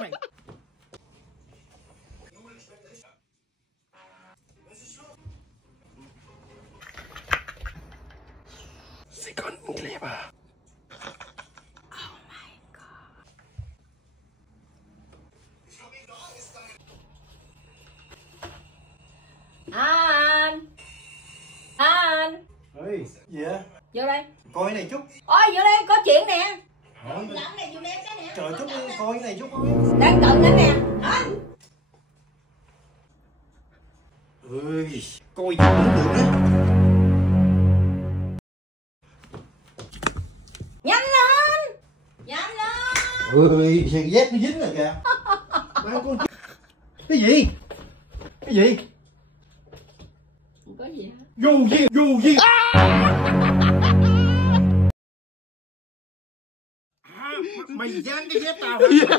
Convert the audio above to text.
Mày. Second clever. Anh Ê, gì vậy? vô đây. Coi cái này chút. Ôi vô đây có chuyện nè. Trời chút đi, coi cái này chút thôi. Đang cần anh nè. Anh Ơi, coi gì cũng được đấy. nhanh lên. Nhanh lên. Ơi, xe dép nó dính rồi kìa. Ba con cái gì? Cái gì? Không có gì hả? Dù gì. Mày dán cái dép tao hả?